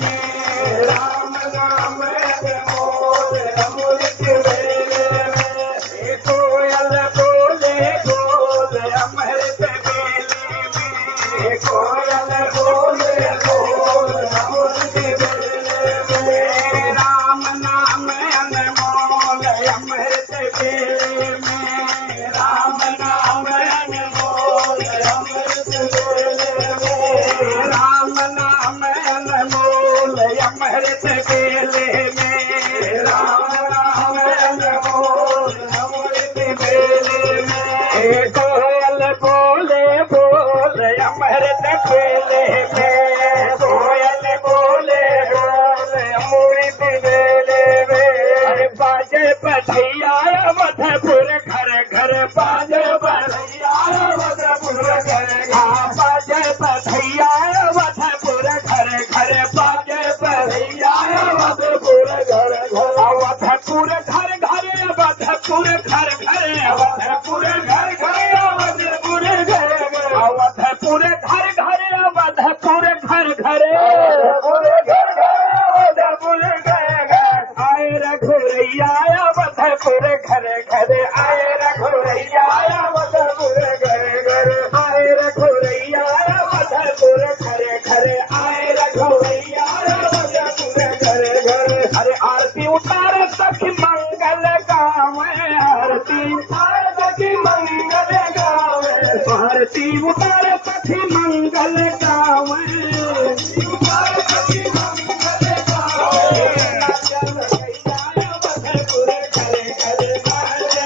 में, राम नाम अनमोल अमृत वेले में, कोयल बोले बोल अमृत वेले में, कोयल बोले बोल अमृत वेले में, राम नाम अनमोल अमृत वेले में, राम नाम अनमोल अमृत वेले में, राम नाम अनमोल अमृत वेले में, राम नाम अनमोल अमृत वेले में, कोयल बोले बोल अमृत वेले में, कोयल बोले बोल अमृत वेले में, बाजे बधैया मधुपुर घर घर, बाजे बधैया मधुपुर घर घर, बाजे बधैया मधुपुर घर घर, बाजे बधैया मधुपुर घर घर, अवधपुर घर घर, अवधपुर घर घर, अवधपुर घर घर, अवधपुर घर घर, अवधपुर घर घर, अवधपुर घर घर, अवधपुर घर घर, आए रघुरैया अवधपुर घर घर, आए रघुरैया अवधपुर घर घर, आए रघुरैया अवधपुर घर घर, आए रघुरैया अवधपुर घर घर, अरे आरती उतार सखी मंगल गावे, आरती उतार सखी मंगल गावे, आरती उतार सखी मंगल गावे, आरती उतार सखी मंगल गावे, अवधपुर घर घर,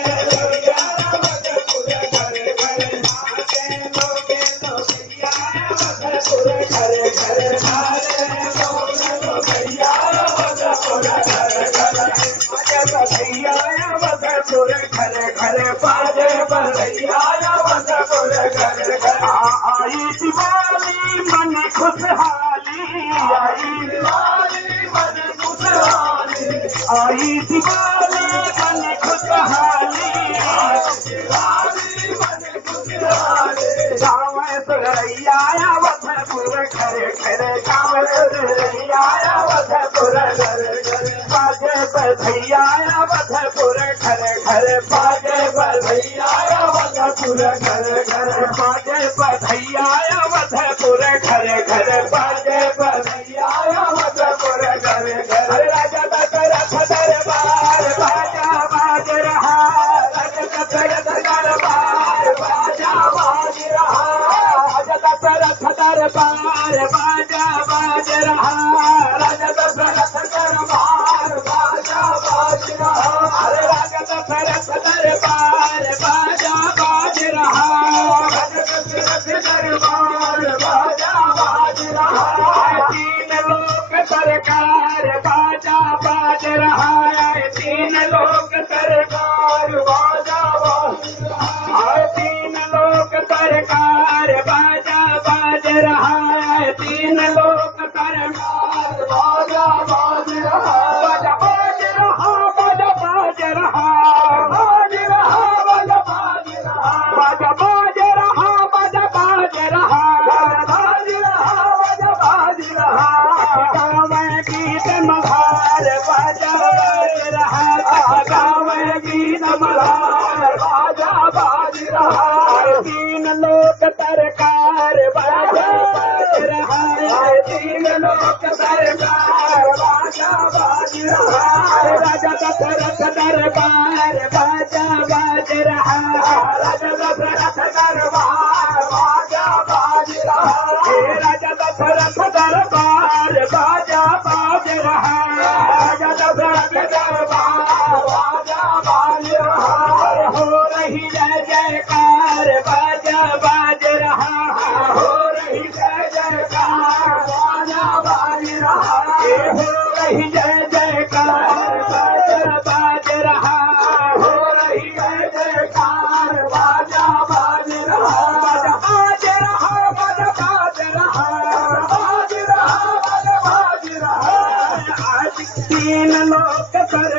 रघुरैया अवधपुर घर घर, आजे लोगे लोगैया अवधपुर घर घर, आजे लोगे लोगैया अवधपुर घर घर, आजे बधैया अवधपुर घर घर, बाजे बधैया अवधपुर घर घर, आई दिवाली मन खुशहाली, आई दिवाली मन खुशहाली, आई दिवाली मन खुशहाली, दिवाली मन खुशहाली, गाँव सुरैया अवधपुर घर घर, गाँव सुरैया अवधपुर घर घर, बाजे बधैया अवधपुर घर घर, बाजे बधैया अवधपुर घर घर, बाजे बधैया अवधपुर घर घर, बाजे बधैया अवधपुर घर घर, राजा दशरथ दरबार बाजा बाज रहा, राजा दशरथ दरबार बाजा बाज रहा, राजा दशरथ दरबार बाजा बाज रहा, राजा दशरथ दरबार बाजा बाज रहा, अरे राजा दशरथ दरबार बाजा बाज रहा, राजा दशरथ दरबार बाजा बाज रहा, तीन लोक सरकार बाजा बाज रहा, तीन लोक सरकार बाजा बाज रहा, तीन लोक सरकार बाजा बाज रहा, तीन लोक सरकार बाजा बाज रहा, बाजा बाज रहा, बाजा बाज रहा, बाज रहा, बाजा बाज रहा, बाजा बाज रहा, बाजा बाज रहा, बाज रहा, बाजा बाज रहा, गाँव गीत मल्हार बाजा बाज रहा, गाँव गीत मल्हार बाजा बाज रहा, तीन लोक सरकार बाजा बाज रहा, तीन लोक सरकार बाजा बाज रहा, राजा दशरथ दरबार बाजा बाज रहा, राजा दशरथ दरबार बाजा बाज रहा, राजा दशरथ दरबार बाजा बाज रहा, राजा दशरथ दरबार बाजा बाज रहा, हो रही जय जयकार बाजा बाज रहा, हो रही जय जयकार बाजा बाज रहा, हो रही जय जयकार बाजा बाज रहा, हो रही जय जयकार बाजा बाज रहा, बाजा बाज रहा, बाजा बाज रहा, बाज रहा, बाजा बाज रहा, आज तीन लोक कर